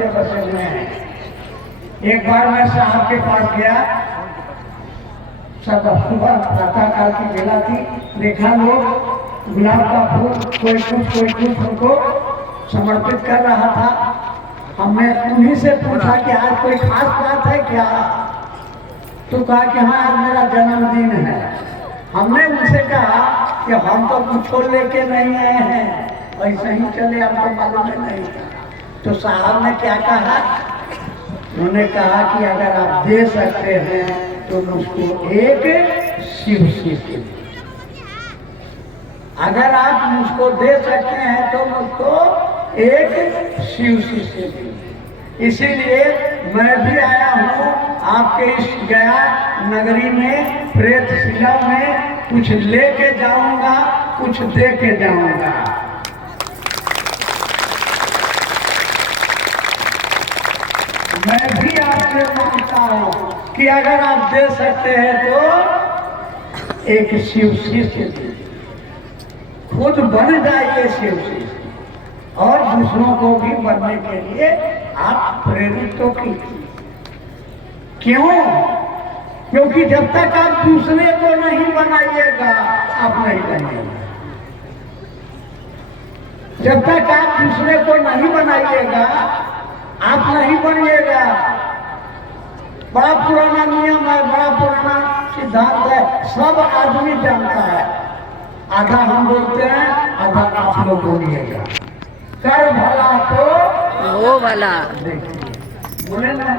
बच्चे बसे हुए हैं। एक बार मैं साहब के पास गया, सब सुबह प्रातःकाल की बेला थी, देखा लोग गुलाब का फूल कोई कुछ उनको समर्पित कर रहा था। हमने उन्हीं से पूछा कि आज कोई खास बात है क्या? तो कहा कि हाँ, आज मेरा जन्मदिन है। हमने उनसे कहा कि हम तो कुछ लेके नहीं आए हैं, ऐसे ही चले, हमको मालूम है नहीं। तो साहब ने क्या कहा? उन्होंने कहा कि अगर आप दे सकते हैं तो मुझको एक शिव शिष्य, अगर आप मुझको दे सकते हैं तो मुझको एक शिव शिष्य। इसीलिए मैं भी आया हूँ आपके इस गया नगरी में, प्रेतशिला में कुछ लेके जाऊंगा, कुछ दे के जाऊंगा। मैं भी आपसे मांगता हूँ कि अगर आप दे सकते हैं तो एक शिव शिष्य खुद बन जाइए शिव शिष्य, और दूसरों को भी बनने के लिए आप प्रेरित तो कीजिए। क्यों? क्योंकि जब तक आप दूसरे को नहीं बनाइएगा आप नहीं बनिएगा। जब तक आप दूसरे को नहीं बनाइएगा आप नहीं बनिएगा। बड़ा पुराना नियम है, बड़ा पुराना सिद्धांत है, सब आदमी जानता है। आधा हम बोलते हैं, आधा आप लोग बोलिएगा। कर भला तो वो भला। देखिए बोले ना,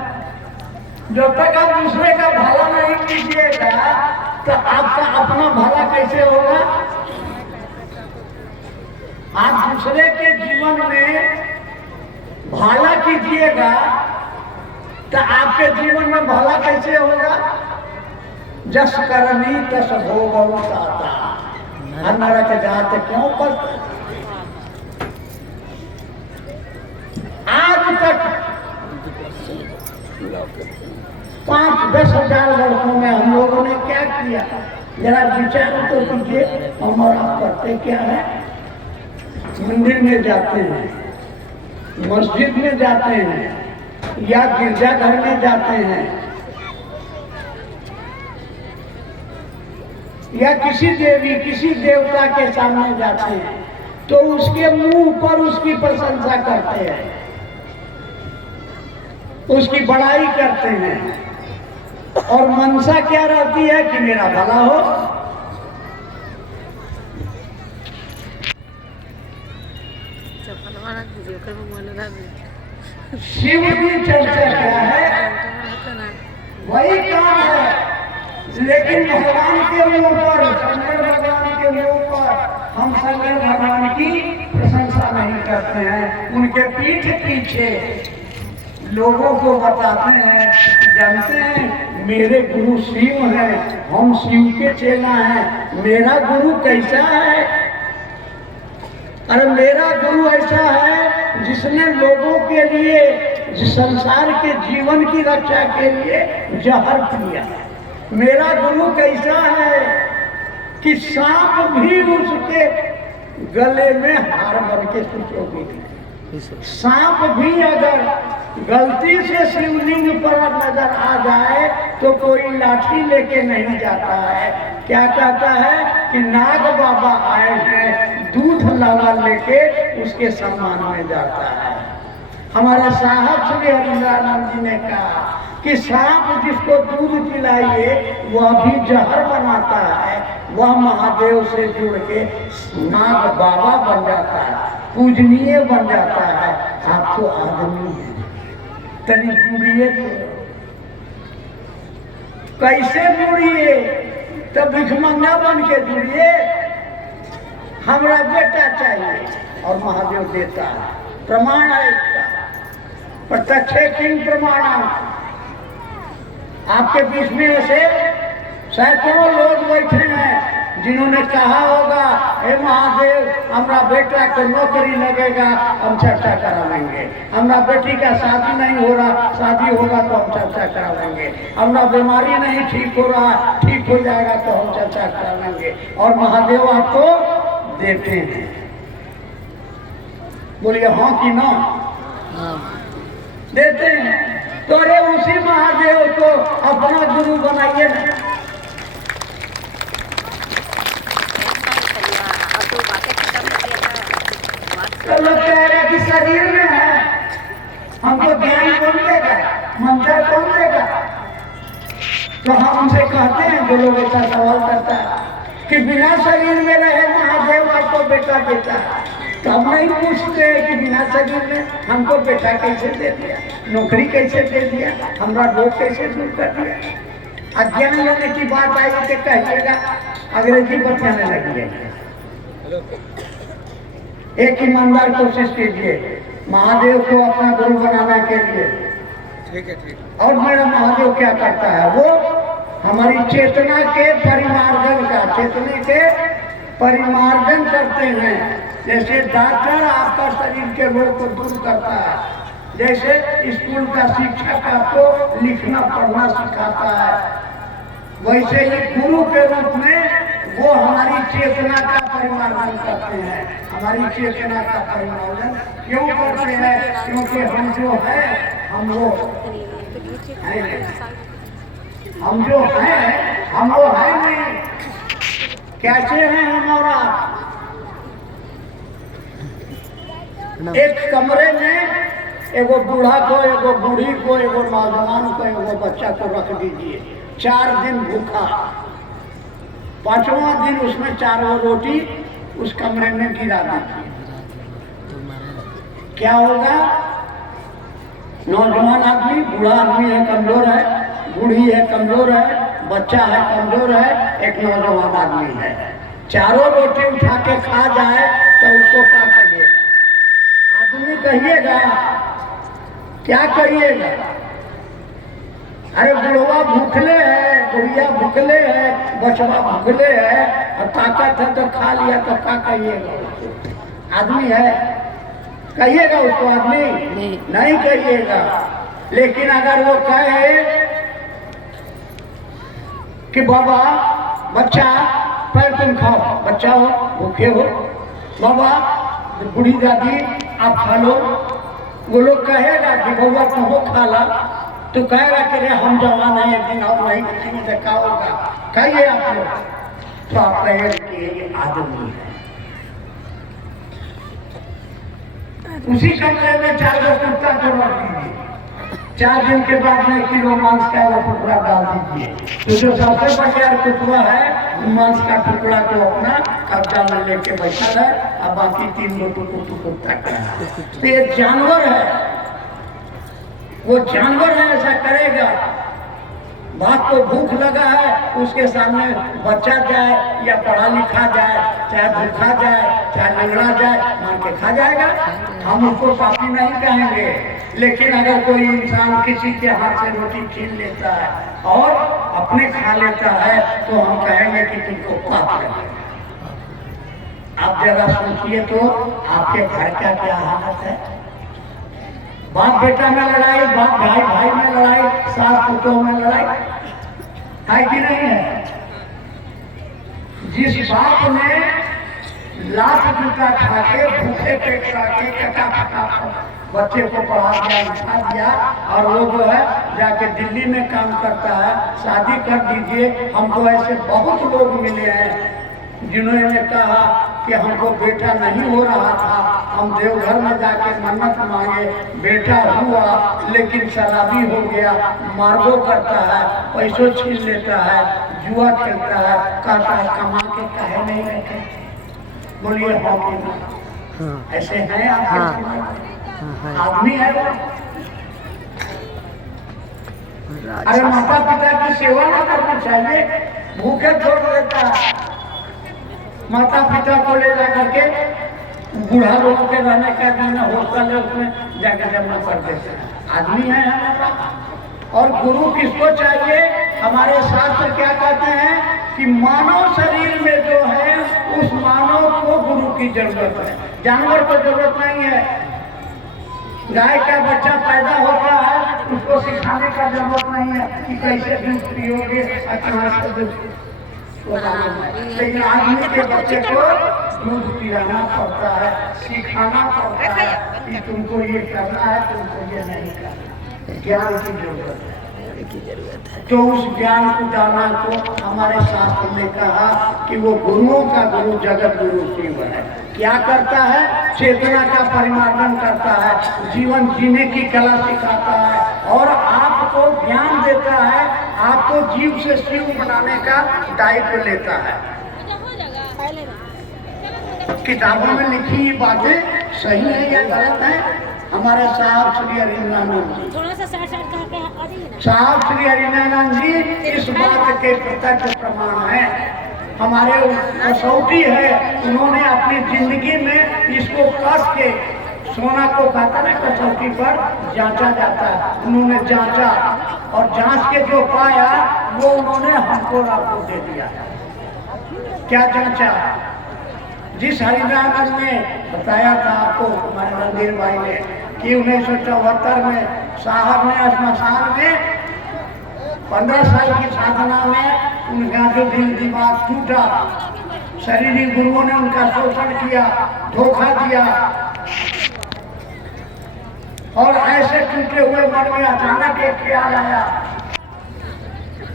जब तक आप दूसरे का भला नहीं कीजिएगा तो आपका अपना भला कैसे होगा? आप दूसरे के जीवन में भला कीजिएगा तो आपके जीवन में भला कैसे होगा? जस करनी तस भोग आता, नरक जात क्यों पड़ता? आज तक 5-10 हजार वर्षों में हम लोगों ने क्या किया? जरा विचार तो कीजिए। हम और आप करते क्या है? मंदिर में जाते हैं, मस्जिद में जाते हैं, या गिरजाघर में जाते हैं, या किसी देवी किसी देवता के सामने जाते हैं, तो उसके मुंह पर उसकी प्रशंसा करते हैं, उसकी बड़ाई करते हैं, और मनसा क्या रहती है कि मेरा भला हो। शिव की चर्चा क्या है? वही काम है, लेकिन भगवान के मुंह पर, शंकर भगवान के मुंह पर हम शंकर भगवान की प्रशंसा नहीं करते हैं। उनके पीठ पीछे लोगों को बताते हैं, जानते हैं मेरे गुरु शिव हैं, हम शिव के चेला हैं। मेरा गुरु कैसा है? अरे मेरा गुरु ऐसा है जिसने लोगों के लिए, संसार के जीवन की रक्षा के लिए जहर पिया। मेरा गुरु कैसा है कि सांप भी उसके गले में हार बन के सुचोगी। सांप भी अगर गलती से शिवलिंग पर नजर आ जाए तो कोई लाठी लेके नहीं जाता है। क्या कहता है कि नाग बाबा आए हैं, दूध लावा लेके उसके सम्मान में जाता है। हमारे साहब श्री हरिंद्रानंद जी ने कहा कि सांप जिसको दूध पिलाइए वह भी जहर बनाता है, वह महादेव से जुड़ के नाग बाबा बन जाता है, पूजनीय बन जाता है। आप तो आदमी है, तनी जुड़िए तो। कैसे जुड़िए? तो भिखमंगा बन के जुड़िए। हमरा बेटा चाहिए और महादेव देता है, प्रमाण है इसका। प्रत्यक्षे किंग प्रमाण। आपके बीच में ऐसे सैकड़ों लोग बैठे हैं जिन्होंने कहा होगा, हे महादेव हमारा बेटा को नौकरी लगेगा, हम चर्चा कराएंगे। हमारा बेटी का शादी नहीं हो रहा, शादी होगा तो हम चर्चा कराएंगे। हमारा बीमारी नहीं ठीक हो रहा, ठीक हो जाएगा तो हम चर्चा कराएंगे। और महादेव आपको देते हैं। बोलिए हाँ कि ना? देते हैं। तो अरे उसी महादेव को अपना गुरु बनाइए ना। तो लोग कह रहे कि शरीर में है, हमको ज्ञान कौन देगा, मंत्र कौन देगा? तो हम उनसे कहते हैं, जो लोग ऐसा सवाल करता है कि बिना शरीर में रहे महादेव आपको बेटा देता है, तो हम नहीं पूछते कि बिना शरीर में हमको बेटा कैसे दे दिया, नौकरी कैसे दे दिया, हमारा रोग कैसे दूर कर दिया। अज्ञान लेने की बात आई तो कहिएगा अंग्रेजी बताने लगी है। एक ईमानदार कोशिश कीजिए महादेव को अपना गुरु बनाने के लिए। ठीक है। और मेरा महादेव क्या करता है, वो हमारी चेतना के परिमार्जन का, चेतने के परिमार्जन करते हैं। जैसे डॉक्टर आपका शरीर के रोग को दूर करता है, जैसे स्कूल का शिक्षक आपको लिखना पढ़ना सिखाता है, वैसे ही गुरु के रूप में वो हमारी चेतना का परिमार्जन करते हैं। हमारी चेतना का परिमार्जन क्यों करते हैं? क्योंकि हम जो है, हम वो है नहीं। कैसे हैं हम और आप? एक कमरे में एगो बूढ़ा को, एगो बूढ़ी को, एगो नौजवान को, एगो बच्चा को रख दीजिए, 4 दिन भूखा, 5वां दिन उसमें 4 रोटी उस कमरे में गिरा दीजिए, क्या होगा? नौजवान आदमी, बूढ़ा आदमी है कमजोर है, बूढ़ी है कमजोर है, बच्चा है कमजोर है, एक नौजवान आदमी है, 4 रोटी उठा के खा जाए तो उसको क्या कहिएगा? आदमी कहिएगा? क्या कहिएगा? अरे बुढ़वा भूखले है, बुढ़िया भूखले है, बचवा भूखले है, और ताकत है तो खा लिया, तो क्या कहिएगा? आदमी है कहिएगा उसको? आदमी नहीं कहिएगा। लेकिन अगर वो कहे कि बाबा बच्चा पैर तुम खाओ, बच्चा हो भूखे हो, बाबा बूढ़ी दादी आप खा लो, वो लोग कहेगा कि बउआ तुम हो खा ला, तो कहेगा कि रे हम जवान हैं, एक दिन और नहीं खाएंगे तो क्या होगा? कहिए आप लोग, तो आप कहे कि ये आदमी है। उसी कमरे में 4 कुत्ता को रख दीजिए, 4 दिन के बाद में किलो मांस का टुकड़ा डाल दीजिए, तो जो सबसे बढ़िया कुतवा है मांस का टुकड़ा को अपना कब्जा में लेके बैठा है, और बाकी 3 कुत्ता का। तो ये जानवर है, वो जानवर है, ऐसा करेगा। बाप को भूख लगा है, उसके सामने बच्चा जाए या पढ़ा लिखा जाए, चाहे भूखा जाए, चाहे लंगड़ा जाए, मार के खा जाएगा। हम उसको पापी नहीं कहेंगे। लेकिन अगर कोई इंसान किसी के हाथ से रोटी छीन लेता है और अपने खा लेता है, तो हम कहेंगे कि तुमको पाप लगेगा। आप जरा सोचिए तो आपके घर का क्या हालत है? बाप बेटा में लड़ाई, बाप भाई भाई में लड़ाई, सास पुतों में लड़ाई है कि नहीं है? जिस बाप ने लाख जूता खा के भूखे पेट के कटा बच्चे को पढ़ा दिया, लिखा दिया, और वो जो है जाके दिल्ली में काम करता है, शादी कर दीजिए। हमको ऐसे बहुत लोग मिले हैं जिन्होंने कहा कि हमको बेटा नहीं हो रहा था, हम देवघर में जाके मन्नत मांगे, बेटा हुआ लेकिन शराबी हो गया, मारगो करता है, पैसों छीन लेता है, जुआ खेलता है, कहता है कमा के काहे नहीं रखे? बोलिए हाँ कि ना? ऐसे हैं आपके आदमी है वो? अरे माता पिता की सेवा ना करना चाहिए? भूखे छोड़ देता है, माता पिता को ले जाकर के बूढ़ा लोगों के रहने का देना हॉस्टल है, उसमें जाकर जमा कर देते हैं। आदमी है हमारा। और गुरु किसको चाहिए? हमारे शास्त्र क्या कहते हैं कि मानव शरीर में जो है उस मानव को गुरु की जरूरत है, जानवर को जरूरत नहीं है। गाय का बच्चा पैदा होता है, उसको सिखाने का जरूरत नहीं है कि कैसे दूध पियोगे, कहाँ से दूध। वो मालूम है। लेकिन आदमी के बच्चे को दूध पिलाना पड़ता है, सिखाना पड़ता है कि तुमको ये करना है, तुमको ये नहीं करना। ज्ञान की जरूरत है। तो उस ज्ञान को दाना को हमारे शास्त्र ने कहा कि वो गुरुओं का गुरु जगत गुरु शिव है। क्या करता है? चेतना का परिमार्जन करता है, जीवन जीने की कला सिखाता है और आपको ज्ञान देता है, आपको जीव से शिव बनाने का दायित्व लेता है। किताबों में लिखी बातें सही है या गलत है? हमारे साहब श्री हरिनानंद जी, साहब श्री हरिनानंद जी इस बात के प्रत्यक्ष प्रमाण है। हमारे कसौटी है, उन्होंने अपनी जिंदगी में इसको कस के, सोना को कहता ना कसौटी पर जांचा जाता है, उन्होंने जांचा और जांच के जो पाया वो उन्होंने हमको आपको दे दिया। क्या जांचा? जिस हरिनानंद ने बताया था आपको, हमारे रणधीर भाई ने, कि 1974 में साहब ने श्मशान में 15 साल की साधना में उनका जो दिल दिमाग टूटा, शरीरी गुरुओं ने उनका शोषण किया, धोखा दिया और ऐसे टूटे हुए मन में अचानक एक ख्याल आया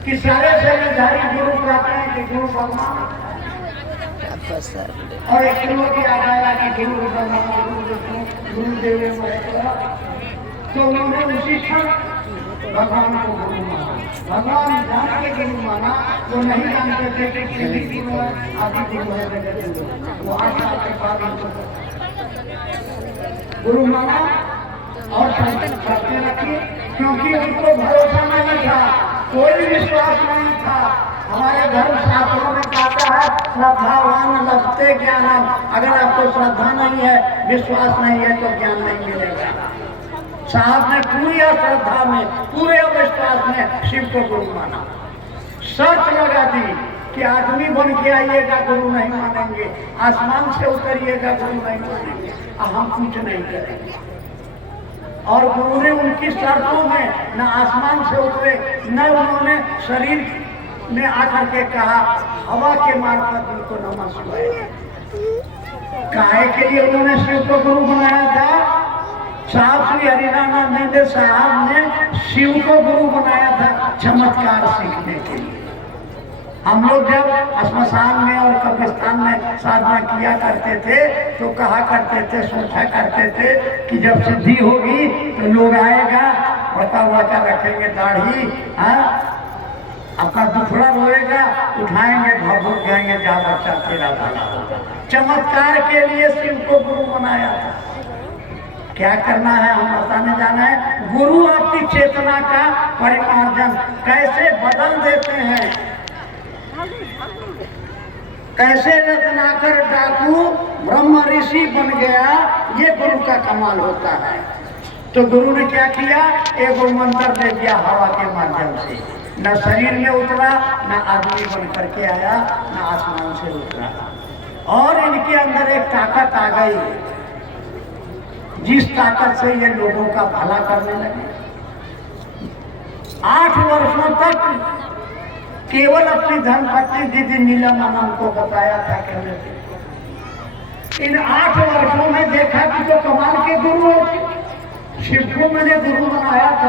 कि सारे शरीरधारी गुरु कहते हैं कि गुरु भगवान, और एक लोग याद आया कि गुरु गुरुदेव, तो उन्होंने उसी क्षण भगवान को गुरु माना। भगवान जान के गुरु माना, वो नहीं जानते थे कि किसी गुरु है, आदि गुरु है, वो 8 साल के बाद गुरु माना और करते रखिए, क्योंकि उनको भरोसा नहीं था, कोई विश्वास नहीं था। हमारे धर्म शास्त्रों में कहता है श्रद्धावान लभते ज्ञानम। अगर आपको श्रद्धा नहीं है, विश्वास नहीं है तो ज्ञान नहीं मिलेगा। साहब ने पूरी श्रद्धा में, पूरे विश्वास में शिव को गुरु माना। शर्त लगा दी कि आदमी बन के आइएगा गुरु नहीं मानेंगे, आसमान से उतरिएगा गुरु नहीं मानेंगे, हम कुछ नहीं करेंगे। और गुरु ने उनकी शर्तों में न आसमान से उतरे, न उन्होंने शरीर में आकर के कहा, हवा के मार्फत उनको नमः शिवाय। काहे के लिए उन्होंने शिव को गुरु बनाया था? साहब श्री हरिनानंद साहब ने शिव को गुरु बनाया था चमत्कार सीखने के लिए। हम लोग जब श्मशान में और कब्रिस्तान में साधना किया करते थे तो कहा करते थे, सोचा करते थे कि जब सिद्धि होगी तो लोग आएगा, पता वाचा रखेंगे, दाढ़ी, अपना दुखड़ा रोएगा, उठाएंगे, भावुक कहेंगे, जा बच्चा तेरा भला होगा। चमत्कार के लिए शिव को गुरु बनाया था। क्या करना है हम बताने जाना है। गुरु आपकी चेतना का परिमार्जन कैसे बदल देते हैं, कैसे रत्नाकर डाकू ब्रह्म ऋषि बन गया, ये गुरु का कमाल होता है। तो गुरु ने क्या किया? एक मंत्र दे दिया हवा के माध्यम से, न शरीर में उतरा, न आदमी बन करके आया, न आसमान से उतरा, और इनके अंदर एक ताकत आ गई, जिस ताकत से ये लोगों का भला करने लगे। 8 वर्षों तक केवल अपनी धर्मपत्नी दीदी नीलम को बताया था कि इन 8 वर्षों में देखा कि जो कमाल के गुरु शिव को मैंने गुरु बनाया था।